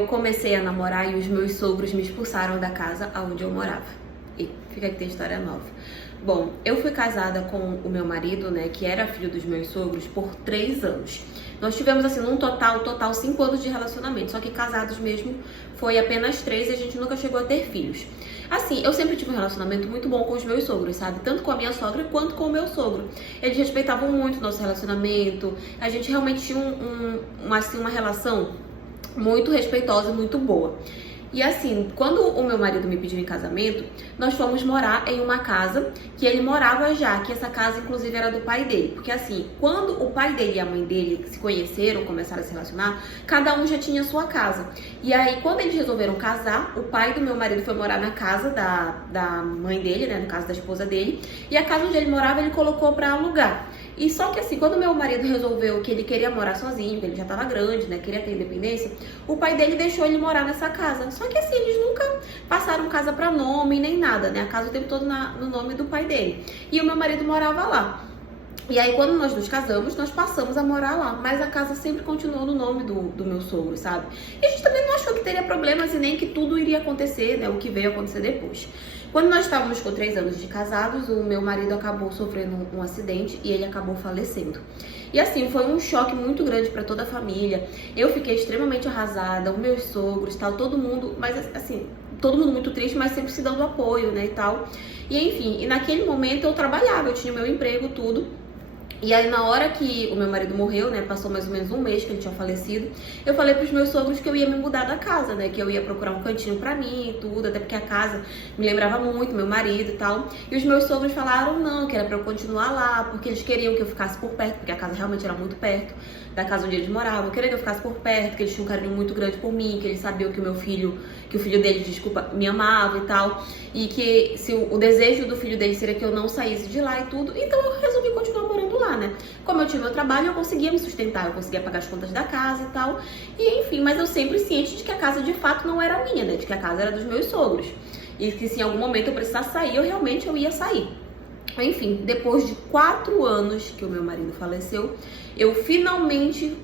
Eu comecei a namorar e os meus sogros me expulsaram da casa onde eu morava. E fica aqui, tem história nova. Bom, eu fui casada com o meu marido, né, que era filho dos meus sogros, por 3 anos. Nós tivemos, assim, num total 5 anos de relacionamento, só que casados mesmo foi apenas 3 e a gente nunca chegou a ter filhos. Assim, eu sempre tive um relacionamento muito bom com os meus sogros, sabe? Tanto com a minha sogra quanto com o meu sogro. Eles respeitavam muito o nosso relacionamento, a gente realmente tinha uma relação muito respeitosa e muito boa. E assim, quando o meu marido me pediu em casamento, nós fomos morar em uma casa que ele morava já, que essa casa inclusive era do pai dele. Porque assim, quando o pai dele e a mãe dele se conheceram, começaram a se relacionar, cada um já tinha sua casa. E aí, quando eles resolveram casar, o pai do meu marido foi morar na casa da mãe dele, né, no caso da esposa dele, e a casa onde ele morava ele colocou pra alugar. E só que assim, quando meu marido resolveu que ele queria morar sozinho, que ele já tava grande, né, queria ter independência, o pai dele deixou ele morar nessa casa. Só que assim, eles nunca passaram casa pra nome, nem nada, né, a casa o tempo todo no nome do pai dele. E o meu marido morava lá. E aí, quando nós nos casamos, nós passamos a morar lá. Mas a casa sempre continuou no nome do meu sogro, sabe? E a gente também não achou que teria problemas e nem que tudo iria acontecer, né? O que veio acontecer depois. Quando nós estávamos com 3 anos de casados, o meu marido acabou sofrendo um acidente e ele acabou falecendo. E assim, foi um choque muito grande para toda a família. Eu fiquei extremamente arrasada, os meus sogros, tal, todo mundo, mas assim, todo mundo muito triste, mas sempre se dando apoio, né, e tal. E enfim, e naquele momento eu trabalhava, eu tinha meu emprego, tudo. E aí, na hora que o meu marido morreu, né, passou mais ou menos um mês que ele tinha falecido, eu falei pros meus sogros que eu ia me mudar da casa, né, que eu ia procurar um cantinho pra mim e tudo, até porque a casa me lembrava muito, meu marido e tal. E os meus sogros falaram não, que era pra eu continuar lá, porque eles queriam que eu ficasse por perto, porque a casa realmente era muito perto da casa onde eles moravam, queriam que eu ficasse por perto, que eles tinham um carinho muito grande por mim, que eles sabiam que o filho deles, desculpa, me amava e tal, e que se o desejo do filho deles seria que eu não saísse de lá e tudo, então eu resolvi continuar morando lá, né? Como eu tinha meu trabalho, eu conseguia me sustentar, eu conseguia pagar as contas da casa e tal, e enfim, mas eu sempre ciente de que a casa de fato não era minha, né? De que a casa era dos meus sogros, e que se em algum momento eu precisasse sair, eu ia sair. Enfim, depois de 4 anos que o meu marido faleceu, eu finalmente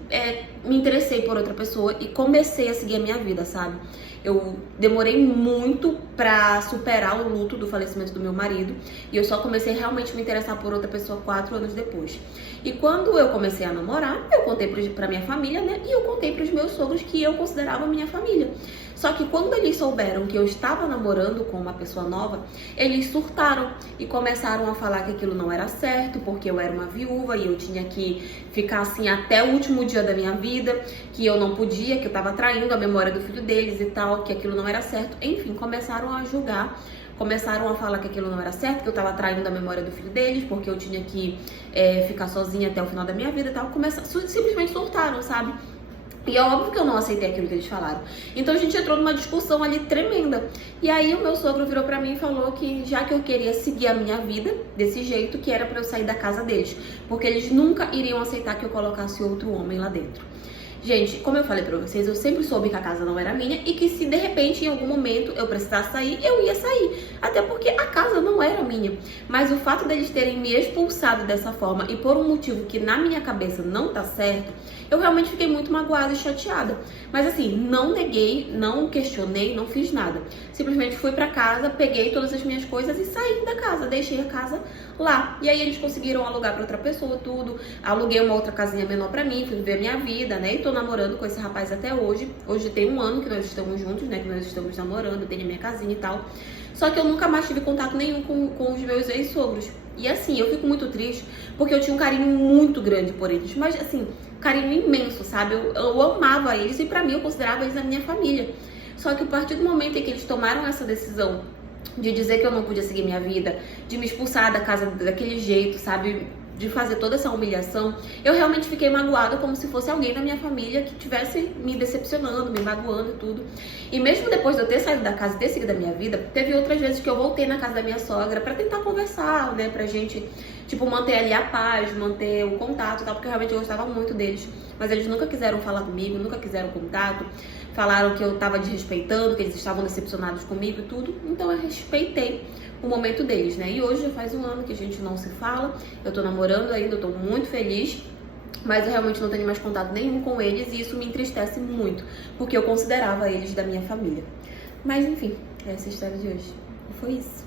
me interessei por outra pessoa e comecei a seguir a minha vida, sabe? Eu demorei muito pra superar o luto do falecimento do meu marido e eu só comecei realmente a me interessar por outra pessoa 4 anos depois. E quando eu comecei a namorar, eu contei pra minha família, né? E eu contei pros meus sogros que eu considerava minha família. Só que quando eles souberam que eu estava namorando com uma pessoa nova, eles surtaram e começaram a falar que aquilo não era certo, porque eu era uma viúva e eu tinha que ficar assim até o último dia da minha vida, que eu não podia, que eu estava traindo a memória do filho deles e tal, que aquilo não era certo. Enfim, começaram a julgar, começaram a falar que aquilo não era certo, que eu estava traindo a memória do filho deles, porque eu tinha que ficar sozinha até o final da minha vida e tal. Simplesmente surtaram, sabe? E é óbvio que eu não aceitei aquilo que eles falaram. Então a gente entrou numa discussão ali tremenda. E aí o meu sogro virou pra mim e falou que já que eu queria seguir a minha vida desse jeito, que era pra eu sair da casa deles. Porque eles nunca iriam aceitar que eu colocasse outro homem lá dentro. Gente, como eu falei pra vocês, eu sempre soube que a casa não era minha e que se de repente, em algum momento, eu precisasse sair, eu ia sair. Até porque a casa não era minha. Mas o fato deles terem me expulsado dessa forma e por um motivo que na minha cabeça não tá certo, eu realmente fiquei muito magoada e chateada. Mas assim, não neguei, não questionei, não fiz nada. Simplesmente fui pra casa, peguei todas as minhas coisas e saí da casa, deixei a casa lá. E aí eles conseguiram alugar pra outra pessoa, tudo. Aluguei uma outra casinha menor pra mim, fui viver a minha vida, né? E tô namorando com esse rapaz até hoje. Hoje tem 1 ano que nós estamos juntos, né? Que nós estamos namorando, tenho a minha casinha e tal. Só que eu nunca mais tive contato nenhum com os meus ex-sogros. E assim, eu fico muito triste, porque eu tinha um carinho muito grande por eles. Mas assim, carinho imenso, sabe? Eu amava eles e pra mim eu considerava eles a minha família. Só que a partir do momento em que eles tomaram essa decisão de dizer que eu não podia seguir minha vida, de me expulsar da casa daquele jeito, sabe? De fazer toda essa humilhação, eu realmente fiquei magoada como se fosse alguém da minha família que tivesse me decepcionando, me magoando e tudo. E mesmo depois de eu ter saído da casa e ter seguido a minha vida, teve outras vezes que eu voltei na casa da minha sogra pra tentar conversar, né, pra gente, tipo, manter ali a paz, manter o contato e tal, porque realmente eu gostava muito deles. Mas eles nunca quiseram falar comigo, nunca quiseram contato, falaram que eu tava desrespeitando, que eles estavam decepcionados comigo e tudo, então eu respeitei o momento deles, né? E hoje já faz 1 ano que a gente não se fala, eu tô namorando ainda, eu tô muito feliz. Mas eu realmente não tenho mais contato nenhum com eles e isso me entristece muito, porque eu considerava eles da minha família. Mas enfim, essa é a história de hoje. Foi isso.